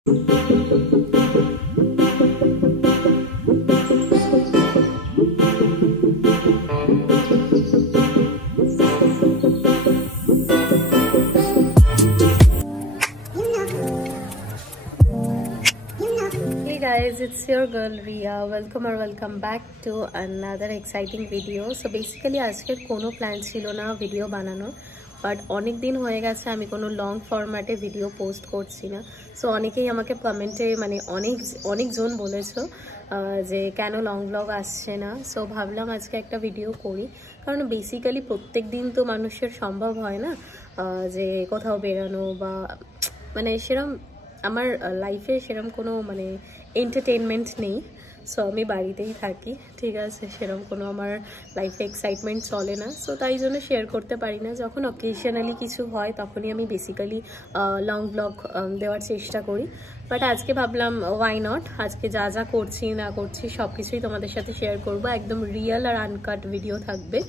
Guys, it's your girl Ria. Welcome back to another exciting video. So basically আজকের কোনো plan ছিল না video বানানোর, বাট অনেক দিন হয়ে গেছে আমি কোনো লং ফরম্যাটে ভিডিও পোস্ট করছি না। সো অনেকেই আমাকে কমেন্টে মানে অনেকজন বলেছো যে কেন লং ব্লগ আসছে না। সো ভাবলাম আজকে একটা ভিডিও করি, কারণ বেসিক্যালি প্রত্যেক দিন তো মানুষের সম্ভব হয় না যে কোথাও বেরানো বা মানে সেরকম আমার লাইফে সেরকম কোনো মানে এন্টারটেনমেন্ট নেই। সো আমি বাড়িতেই থাকি, ঠিক আছে, সেরকম কোনো আমার লাইফে এক্সাইটমেন্ট চলে না। সো তাই জন্য শেয়ার করতে পারি না। যখন অকেশনালি কিছু হয় তখনই আমি বেসিক্যালি লং ব্লগ দেওয়ার চেষ্টা করি। বাট আজকে ভাবলাম ওয়াই নট, আজকে যা যা করছি না করছি সব কিছুই তোমাদের সাথে শেয়ার করবো। একদম রিয়েল আর আনকাট ভিডিও থাকবে।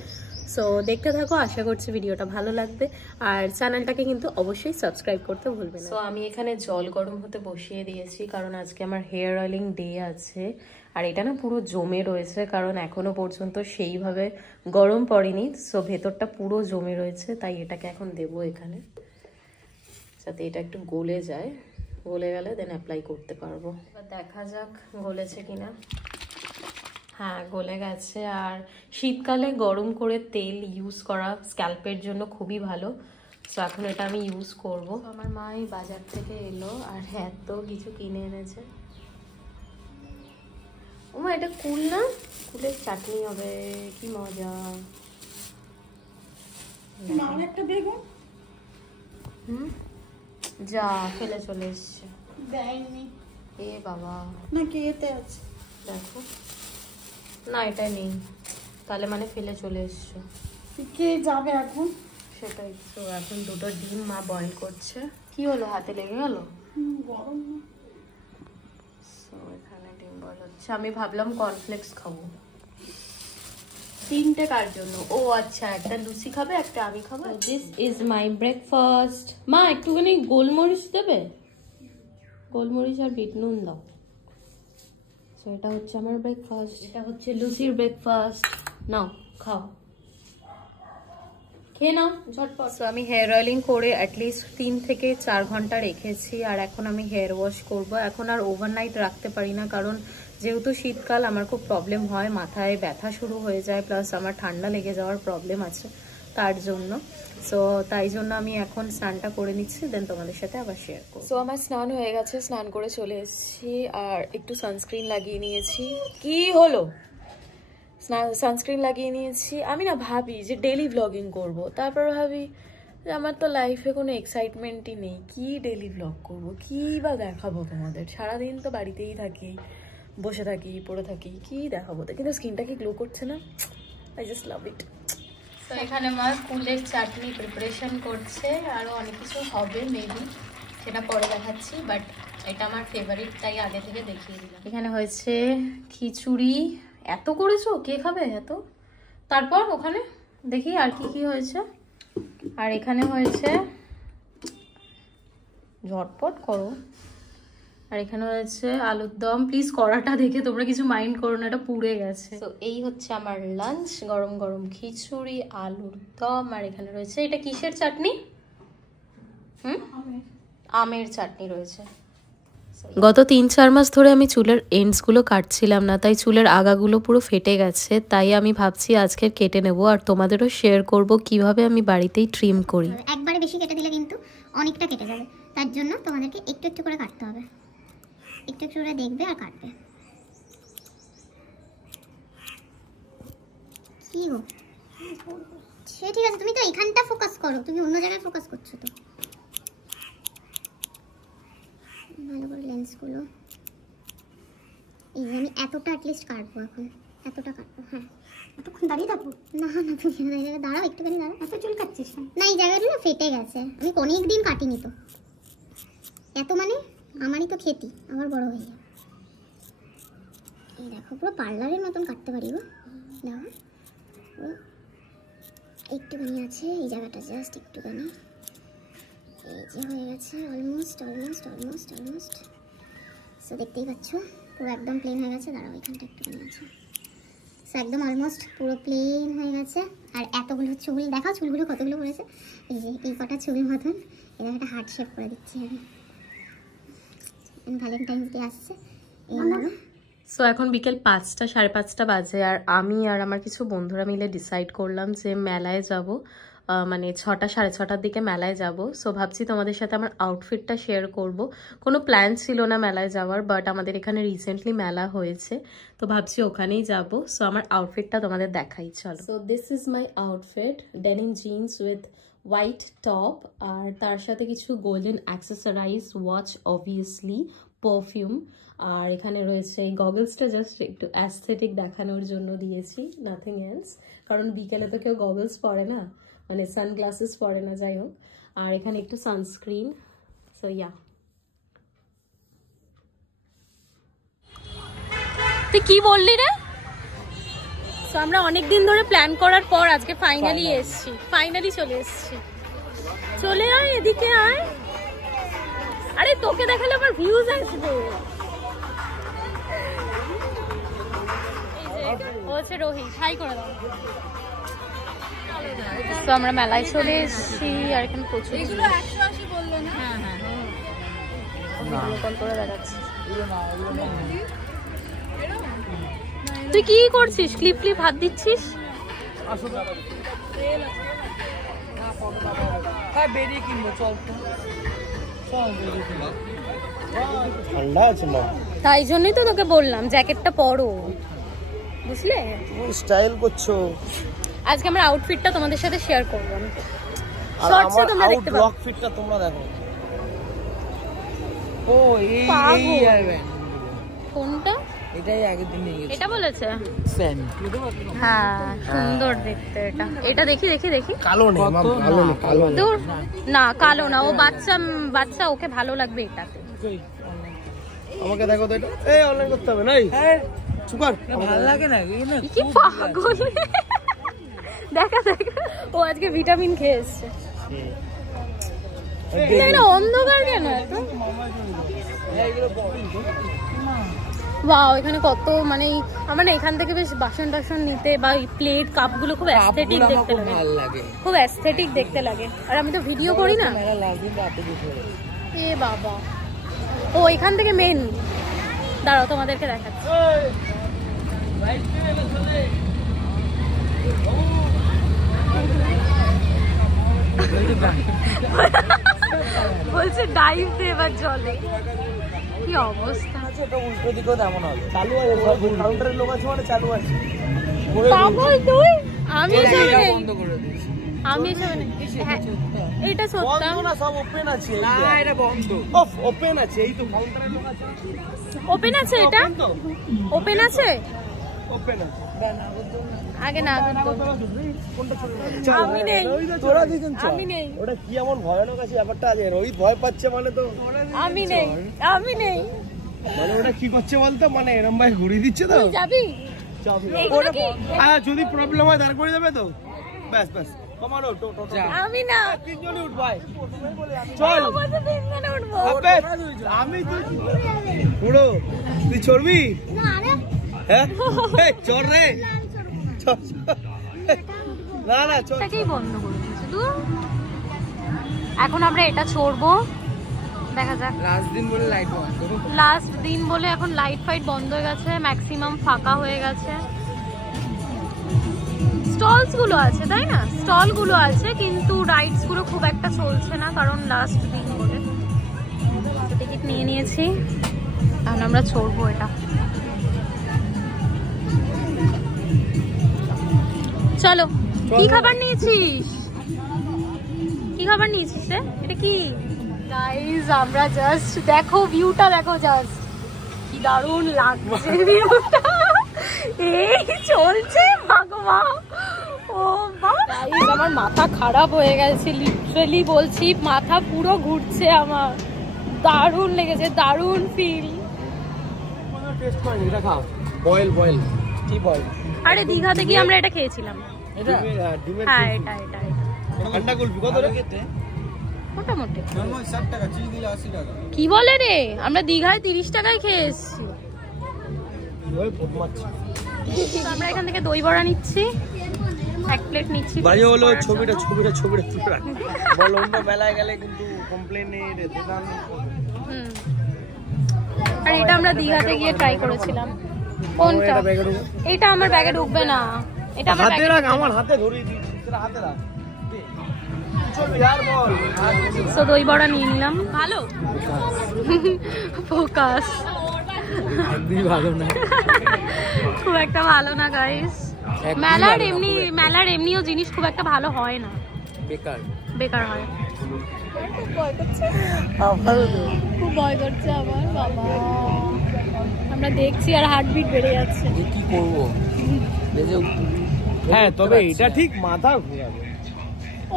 সো দেখতে থাকো, আশা করছি ভিডিওটা ভালো লাগবে। আর চ্যানেলটাকে কিন্তু অবশ্যই সাবস্ক্রাইব করতে ভুলবে না। সো আমি এখানে জল গরম হতে বসিয়ে দিয়েছি, কারণ আজকে আমার হেয়ার অয়েলিং ডে আছে। আর এটা না পুরো জমে রয়েছে, কারণ এখনো পর্যন্ত সেইভাবে গরম পড়েনি। সো ভেতরটা পুরো জমে রয়েছে, তাই এটাকে এখন দেবো এখানে, যাতে এটা একটু গলে যায়। গলে গেলে দেন অ্যাপ্লাই করতে পারবো। এবার দেখা যাক গলেছে কিনা। হ্যাঁ, গলে গেছে। আর শীতকালে গরম করে তেল ইউজ করা স্ক্যাল্পের জন্য খুবই ভালো। সো এখন এটা আমি ইউজ করব। আমার মা এই বাজার থেকে এলো আর এত কিছু কিনে এনেছে। ও মা, এটা কুল না? কুলের চাটনি হবে, কি মজা। একটা বেগুন যা ফেলে চলে এসছে। দেয়নি এ বাবা, নাকি এতে আছে? দেখো না, এটা নেই, তাহলে মানে ফেলে চলে এসছো। কে যাবে এখন? সেটাই তো। এখন দুটো ডিম মা বয়েল করছে। কি হলো, হাতে লেগে গেল? গরম না। সো এখানে ডিম বয়েল হচ্ছে। আমি ভাবলাম কর্নফ্লেক্স খাবো। 3টে কার জন্য? ও আচ্ছা, একটা লুচি খাবে, একটা আমি খাবো। This is my breakfast. মা একটুখানি গোলমরিচ দেবে? গোলমরিচ আর বিট নুন দাও। সো এটা হচ্ছে আমার ব্রেকফাস্ট, এটা হচ্ছে লুচির ব্রেকফাস্ট। নাও খাও, খেয়ে নাও ঝটপট। সো আমি হেয়ার অয়েলিং করে অ্যাটলিস্ট 3 থেকে 4 ঘন্টা রেখেছি। আর এখন আমি হেয়ার ওয়াশ করব। এখন আর ওভারনাইট রাখতে পারি না, কারণ যেহেতু শীতকাল আমার খুব প্রবলেম হয়, মাথায় ব্যথা শুরু হয়ে যায়, প্লাস আমার ঠান্ডা লেগে যাওয়ার প্রবলেম আছে তার জন্য। সো তাই জন্য আমি এখন স্নানটা করে নিচ্ছি, দেন তোমাদের সাথে আবার শেয়ার করব। সো আমার স্নান হয়ে গেছে, স্নান করে চলে এসেছি আর একটু সানস্ক্রিন লাগিয়ে নিয়েছি। কি হলো? সানস্ক্রিন লাগিয়ে নিয়েছি। আমি না ভাবি যে ডেলি ব্লগিং করব, তারপর ভাবি যে আমার তো লাইফে কোনো এক্সাইটমেন্টই নেই, কি ডেলি ব্লগ করব, কি বা দেখাবো তোমাদের? সারাদিন তো বাড়িতেই থাকি, বসে থাকি, পড়ে থাকি, কি দেখাবো? কিন্তু স্কিনটা কি গ্লো করছে না? আই জাস্ট লাভ ইট। তো এখানে মা কুলের চাটনি প্রিপারেশন করছে, আরও অনেক কিছু হবে মেবি, সেটা পরে দেখাচ্ছি। বাট এটা আমার ফেভারিট, তাই আগে থেকে দেখিয়ে দিলাম। এখানে হয়েছে খিচুড়ি। এত করেছো, কে খাবে এত? তারপর ওখানে দেখি আর কি কি হয়েছে। আর এখানে হয়েছে, ঝটপট করো। আর এখানে হয়েছে আলুর দম। প্লিজ কড়াটা দেখে তোমরা কিছু মাইন্ড করো না, এটা পুড়ে গেছে। তো এই হচ্ছে আমার লাঞ্চ, গরম গরম খিচুড়ি, আলুর দম। আর এখানে রয়েছে, এটা কিসের চাটনি? আমের চাটনি রয়েছে। গত 3-4 মাস ধরে আমি চুলের এন্ডসগুলো কাটছিলাম না, তাই চুলের আগাগুলো পুরো ফেটে গেছে। তাই আমি ভাবছি আজকে কেটে নেব, আর তোমাদেরও শেয়ার করব কিভাবে আমি বাড়িতেই ট্রিম করি। একবারে বেশি কেটে দিলে কিন্তু অনেকটা কেটে যাবে, তার জন্য তোমাদেরকে একটু একটু করে কাটতে হবে। একটু একটু করে দেখবে আর কাটবে। কি গো, সে ঠিক আছে, তুমি তো এখানটা ফোকাস করো, তুমি অন্য জায়গায় ফোকাস করছো তো। ভালো করে লেন্সগুলো, এই আমি এতটা অ্যাটলিস্ট কাটবো, এখন এতটা কাটবো। হ্যাঁ, এতক্ষণ দাঁড়িয়ে থাকবো? না না, তুমি দাঁড়াও, একটুখানি দাঁড়াও। এত চুল কাটছিস না? এই জায়গাটা না ফেটে গেছে, আমি অনেক দিন কাটিনি তো। এত মানে আমারই তো খেতি, আমার বড় হয়ে যায়। এই দেখো, পুরো পার্লারের মতন কাটতে পারি গো। দেখো একটুখানি আছে এই জায়গাটা, জাস্ট একটুখানি। এই যে হয়ে গেছে অলমোস্ট অলমোস্ট অলমোস্ট অলমোস্ট। তো দেখতেই পাচ্ছ পুরো একদম প্লেন হয়ে গেছে। দাঁড়াও এখানটা একটুখানি আছে। সো একদম অলমোস্ট পুরো প্লেন হয়ে গেছে। আর এতগুলো চুল দেখাও, চুলগুলো কতগুলো পড়েছে। এই যে এই কটা চুল মতন এরকম একটা হার্ট শেপ করে দিচ্ছি আমি। ভ্যালেন্টাইন্স ডে আসছে এই জন্য। সো এখন বিকেল 5টা 5:30 বাজে, আর আমি আর আমার কিছু বন্ধুরা মিলে ডিসাইড করলাম যে মেলায় যাব, মানে 6টা 6:30টার দিকে মেলায় যাব। সো ভাবছি তোমাদের সাথে আমার আউটফিটটা শেয়ার করব। কোনো প্ল্যান ছিল না মেলায় যাওয়ার, বাট আমাদের এখানে রিসেন্টলি মেলা হয়েছে, তো ভাবছি ওখানেই যাব। সো আমার আউটফিটটা তোমাদের দেখাই, চলো। So this is my outfit, denim jeans with white top, আর তার সাথে কিছু golden accessorize, watch obviously, perfume, আর এখানে রয়েছে এই গগলসটা জাস্ট একটু অ্যাস্থেটিক দেখানোর জন্য দিয়েছি, নাথিং এলস, কারণ বিকেলে তো কেউ গগলস পরে না, মানে সানগ্লাসেস পরে না, যাই হোক। আর এখানে একটু সানস্ক্রিন। সো ইয়া, তুই কি বললি রে? সো আমরা অনেকদিন ধরে প্ল্যান করার পর আজকে ফাইনালি এসেছি, ফাইনালি চলে এসেছি। চলে আয় এদিকে আয়, আরে তোকে দেখালে আমার ভিউজ আসবে। হচ্ছে রোহিত, হাই করে দাও। তো আমরা মেলায় চলে এসেছি, আর এখানে প্রচুর করে দেখাচ্ছি। তুই কি করছিস? ক্লিপ ক্লিপ হাত দিচ্ছিস? ঠান্ডা আছে মা, তাই জন্যই তো তোকে বললাম জ্যাকেটটা পরো, বুঝলে? স্টাইল করছো। আজকে আমরা আউটফিটটা তোমাদের সাথে শেয়ার করব। শর্টসে তোমরা দেখতে পাবে, ব্লগ ফিটটা তোমরা দেখো। ও এই কোনটা? এটাই আগের দিন নিয়ে গেছি। এটা বলেছে সেম। হ্যাঁ, সুন্দর দেখতে এটা। এটা দেখি দেখি দেখি। কালো নেই মা, কালো নেই, কালো নেই। দূর না, কালো না, ও বাচ্চা ওকে ভালো লাগবে এটাতে। আমাকে দেখো তো এটা। এই অনলাইন করতে হবে নাই? হ্যাঁ সুপার, ভালো লাগে না কি পাগল। দেখা দেখা, ও আজকে ভিটামিন খেয়ে এসেছে। এটা অন্ধকার কেন এত? ওয়াও, এখানে কত মানে আমার না এখান থেকে বেশ বাসন টাসন নিতে বা প্লেট কাপগুলো খুব অ্যাস্থেটিক দেখতে লাগে, খুব অ্যাস্থেটিক দেখতে লাগে। আর আমি তো ভিডিও করি না। এ বাবা, ও এখান থেকে মেন। দাঁড়াও তোমাদেরকে দেখাচ্ছি। বলছে ডাইভ দে এবার জলে। কি অবস্থা! চালু আছে, কাউন্টারের লোক আছে মানে চালু আছে। পাগল তুই? আমি এসব নেই, আমি এসব নেই। এটা সত্যি না, সব ওপেন আছে। না এটা বন্ধ। অফ ওপেন আছে, এই তো কাউন্টারের লোক আছে। ওপেন আছে, এটা ওপেন আছে, ওপেন আছে। আগে না আমি নেই, তোরা দুজন চল। আমি নেই। ওটা কি এমন ভয়ানক আছে ব্যাপারটা আছে? রোহিত ভয় পাচ্ছে মানে তো আমি নেই, আমি নেই। মানে ওটা কি করছে বলতো, মানে এরম ভাই ঘুরিয়ে দিচ্ছে তো। তুই যাবি? যদি প্রবলেম হয় দাঁড় করে যাবে তো, ব্যাস ব্যাস কমানো। আমি না, তিনজনে উঠ ভাই, চল। আমি পুরো তুই চড়বি? হ্যাঁ চল রে, না না চল। এটাকেই বন্ধ করে দিয়েছে। এখন আমরা এটা চড়বো, দেখা যাক। লাস্ট দিন বলে লাইট বন্ধ, লাস্ট দিন বলে এখন লাইট ফাইট বন্ধ হয়ে গেছে, ম্যাক্সিমাম ফাঁকা হয়ে গেছে। স্টলস গুলো আছে তাই না, স্টল গুলো আছে, কিন্তু রাইডস গুলো খুব একটা চলছে না, কারণ লাস্ট দিন বলে। টিকিট নিয়ে নিয়েছি, এখন আমরা চড়বো এটা। চলো। কি খাবার নিয়েছিস? কি খাবার নিয়েছিস রে? এটা কি? গাইস আমরা জাস্ট দেখো ভিউটা, দেখো জাস্ট কি দারুণ লাগছে ভিউটা। এই চলছে ভগবান। ও বাবা, গাইস আমার মাথা খারাপ হয়ে গেছে, লিটারালি বলছি, মাথা পুরো ঘুরছে আমার। দারুণ লেগেছে, দারুণ ফিল। টেস্ট করিনি, এটা খাও। বয়েল বয়েল কি বয়েল? আরে দীঘাতে গিয়ে আমরা এটা খেয়েছিলাম। এটা হ্যাঁ এটা এটা এটা ঠান্ডা কুলফি কত রে? মোটামুটি। 60 টাকা, চিনি দিলে 80 টাকা। কি বলে রে, আমরা দীঘায় 30 টাকায় খেয়ে এসেছি। ওই পদ্মাচ্ছি। আমরা এখান থেকে দই বড়া নিচ্ছি, এক প্লেট নিচ্ছি। বাড়ি হলো ছবিটা তুলে রাখ। বল অন্য মেলায় গেলে কিন্তু কমপ্লেন নেই রে, দেদান। আর এটা আমরা দীঘাতে গিয়ে ট্রাই করেছিলাম। কোনটা? এটা আমার ব্যাগে ঢুকবে না, এটা আমার হাতে রাখ, আমার হাতে ধরিয়ে দিচ্ছি, তোর হাতে রাখ। সো দই বড়া নিয়ে নিলাম। ভালো ফোকাস একদমই ভালো না, খুব একটা ভালো না গাইস। মেলার এমনিও জিনিস খুব একটা ভালো হয় না, বেকার হয়। খুব ভয় করছে আমার বাবা, আমরা দেখছি আর হার্টবিট বেড়ে যাচ্ছে। কি করবো? হ্যাঁ তবে এটা ঠিক মাথা ঘোরাবে।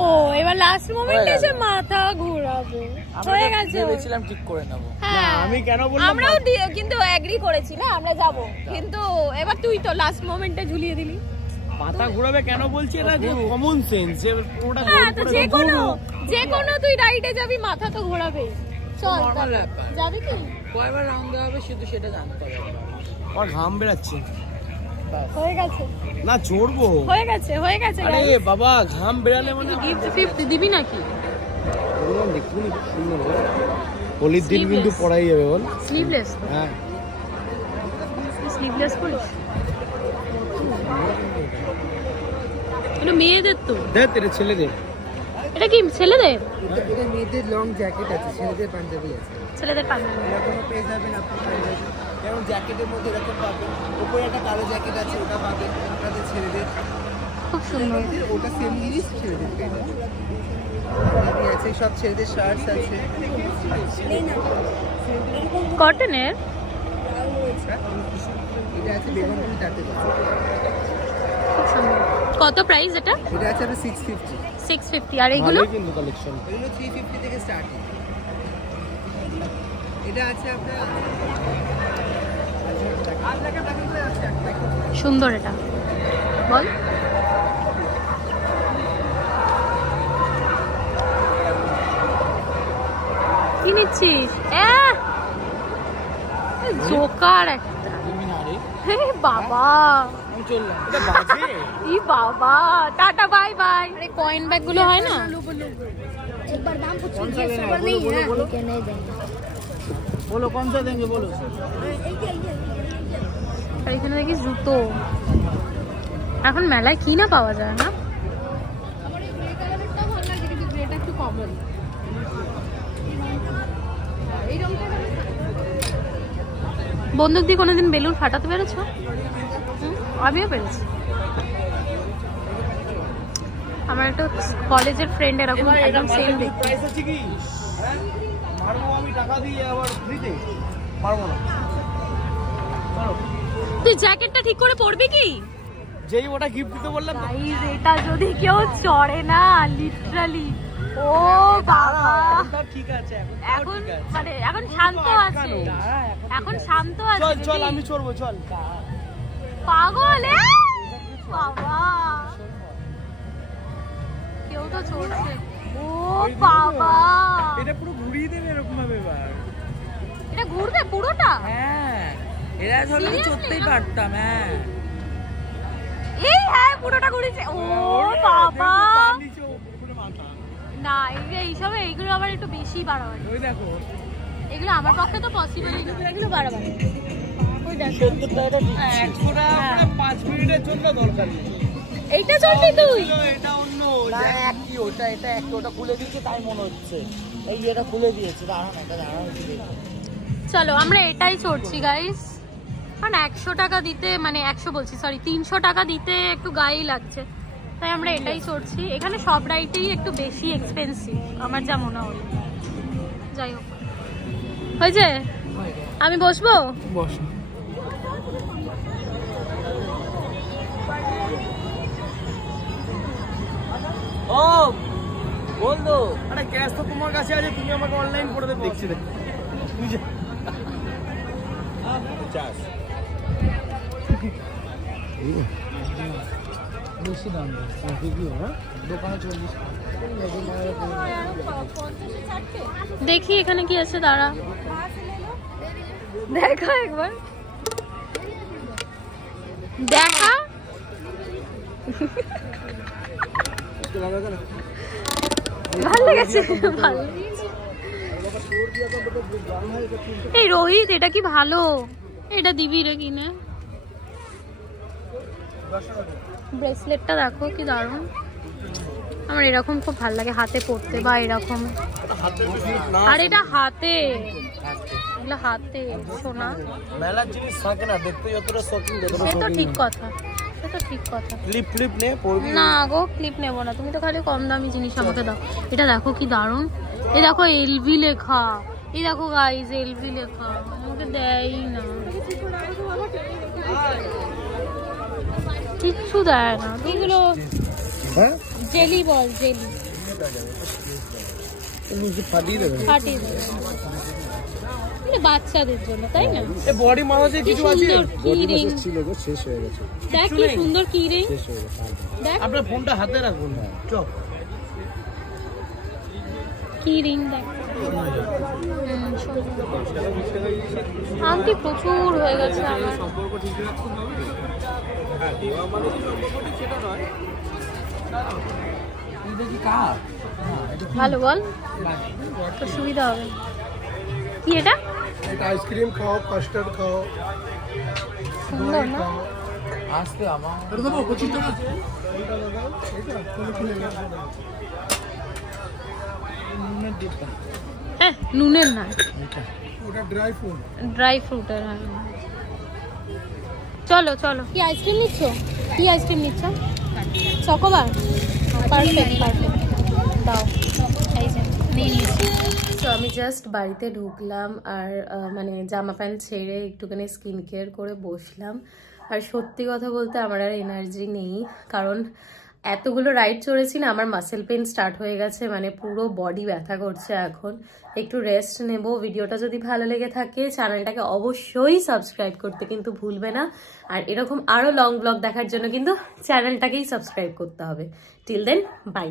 ও এবার লাস্ট মোমেন্টে এসে মাথা ঘোরাবে, হয়ে গেছে। ভেবেছিলাম ঠিক করে নেব। হ্যাঁ আমি কেন বললাম, আমরাও কিন্তু এগ্রি করেছি না আমরা যাব, কিন্তু এবার তুই তো লাস্ট মোমেন্টে ঝুলিয়ে দিলি। মাথা ঘোরাবে কেন বলছি, এটা কমন সেন্স যে পুরোটা হ্যাঁ তো যে কোনো তুই রাইডে যাবি মাথা তো ঘোরাবে। চল যাবি কি? কয়বার রাউন্ড দেওয়া হবে শুধু সেটা জানতে হবে। আমার ঘাম বেরাচ্ছে। হয়ে গেছে না চড়বো, হয়ে গেছে আরে বাবা ঘাম বেরালে মানে গিফট দিবি নাকি? দেখুন হোলির দিন কিন্তু পড়াই যাবে বল। স্লিভলেস? হ্যাঁ স্লিভলেস পরিস? এটা মেয়েদের তো। দেখ এটা ছেলেদের। এটা কি ছেলেদের? এটা মেয়েদের লং জ্যাকেট আছে, ছেলেদের পাঞ্জাবি আছে। ছেলেদের পাঞ্জাবি এরকম পেয়ে যাবেন আপনি পাঞ্জাবি, যেমন জ্যাকেটের মধ্যে এরকম পাবেন, উপরে একটা কালো জ্যাকেট আছে ওটা পাবেন আপনাদের ছেলেদের। খুব সুন্দর। ওটা সেম জিনিস ছেলেদের পেয়ে যাবেন। আছে সব ছেলেদের শার্টস আছে। কটনের? এটা আছে বেগুনি তাতে। খুব সুন্দর। কত প্রাইস এটা? এটা আছে আপনার 650। 650। আর এইগুলো? কিন্তু কালেকশন এগুলো 350 থেকে স্টার্টিং। এটা আছে আপনার সুন্দর, এটা বল। কি নিচ্ছিস? জোকার একটা। বাবা ই বাবা, টাটা বাই বাই। আরে কয়েন ব্যাগ গুলো হয় না, একবার দাম पूछिए, ये सुपर नहीं है लेकिन नहीं देंगे। बोलो कौन सा देंगे बोलो। আর এখানে দেখিস জুতো, এখন মেলায় কি না পাওয়া যায় না। আমার এই গ্রে কালারটা ভালো লাগে, কিন্তু গ্রেটা একটু কমন। এই রংটা বন্দুক দিয়ে কোনোদিন বেলুন ফাটাতে পেরেছো? আমিও পেরেছি। আমার একটা কলেজের ফ্রেন্ড এরকম একদম সেম দেখতে। প্রাইস আছে কি? হ্যাঁ মারবো আমি টাকা দিয়ে আবার ফ্রিতে মারবো না। তুই জ্যাকেটটা ঠিক করে পরবি কি? যেই ওটা গিফট দিতে বললাম গাইস এটা যদি কেউ চড়ে না লিটারালি, ও বাবা ঠিক আছে এখন মানে এখন শান্ত আছে, এখন শান্ত আছে। চল চল আমি চড়বো চল। পাগল বাবা, কেউ তো চড়ছে। ও বাবা এটা পুরো ঘুরিয়ে দেবে এরকম ভাবে এবার। এটা ঘুরবে পুরোটা? হ্যাঁ এরা ধরে চড়তেই পারতাম। হ্যাঁ এই হ্যাঁ পুরোটা ঘুরেছে। ও বাবা না, এইসব এইগুলো আবার একটু বেশি বাড়াবাড়ি। ওই দেখো এগুলো আমার পক্ষে তো পসিবল না, এগুলো বাড়াবাড়ি। ওই দেখো 5 মিনিটের জন্য দরকার নেই। এইটা চলবি তুই? এটা অন্য একই, ওটা এটা একটা, ওটা খুলে দিয়েছে তাই মনে হচ্ছে। এই এটা খুলে দিয়েছে, দাঁড়ান এটা দাঁড়ান। চলো আমরা এটাই চড়ছি গাইস, কারণ 100 টাকা দিতে, মানে 100 বলছি সরি 300 টাকা দিতে একটু গায়ে লাগছে, তাই আমরা এটাই চড়ছি। এখানে সব রাইডেই একটু বেশি এক্সপেন্সিভ আমার যা মনে হলো। যাই হোক, হয়েছে? আমি বসবো? বস। ও বলতো আরে ক্যাশ তো তোমার কাছে আছে, তুমি আমাকে অনলাইন করে দেবে। দেখছি দেখ বেশি দাম ঠিকই না দোকানে 40 দেখি এখানে কি আছে, দাঁড়া দেখা একবার, দেখা ভালো লেগেছে, ভালো। এই রোহিত, এটা কি ভালো, এটা দিবি রে কিনে। ব্রেসলেটটা দেখো কি দারুণ, আমার এরকম খুব ভালো লাগে হাতে পরতে, বা এরকম। আর এটা হাতে, এগুলো হাতে সোনা, মেলার জিনিস থাকে না দেখতে, যতটা শপিং সে তো ঠিক কথা, সে তো ঠিক কথা। ক্লিপ ক্লিপ নে পরবি না গো, ক্লিপ নেবো না, তুমি তো খালি কম দামি জিনিস আমাকে দাও। এটা দেখো কি দারুণ, এই দেখো এলভি লেখা, এই দেখো গাইজ এলভি লেখা, আমাকে দেয়ই না, কিচ্ছু দেয় না। এগুলো জেলি বল, জেলি ফাটিয়ে দেবে, ফাটিয়ে দেবে, বাচ্চাদের জন্য, তাই না? বডি মাসাজে কিছু আছে, বডি রিং ছিল গো, শেষ হয়ে গেছে। দেখ কি সুন্দর কি রিং, শেষ হয়ে গেছে। দেখ আপনার ফোনটা হাতে রাখুন, চপ কি রিং দেখ। আংটি প্রচুর হয়ে গেছে আমার। ভালো বল, তোর সুবিধা হবে। কি এটা? আইসক্রিম খাও, কাস্টার্ড খাও, সুন্দর না? আসতে আমার এটা দেবো 25 টাকা। হ্যাঁ, নুনের না, ওটা ড্রাই ফ্রুট, ড্রাই ফ্রুটের। হ্যাঁ চলো চলো। কি আইসক্রিম নিচ্ছ? কি আইসক্রিম নিচ্ছ? চকোবার? পারফেক্ট পারফেক্ট, দাও। এই যে নিয়ে নিচ্ছি। তো আমি জাস্ট বাড়িতে ঢুকলাম, আর মানে জামা প্যান্ট ছেড়ে একটুখানি স্কিন কেয়ার করে বসলাম। আর সত্যি কথা বলতে আমার আর এনার্জি নেই, কারণ এতগুলো রাইড চড়েছি না, আমার মাসেল পেন স্টার্ট হয়ে গেছে, মানে পুরো বডি ব্যথা করছে এখন। একটু রেস্ট নেব। ভিডিওটা যদি ভালো লেগে থাকে চ্যানেলটাকে অবশ্যই সাবস্ক্রাইব করতে কিন্তু ভুলবে না, আর এরকম আরও লং ব্লগ দেখার জন্য কিন্তু চ্যানেলটাকেই সাবস্ক্রাইব করতে হবে। Till then, by.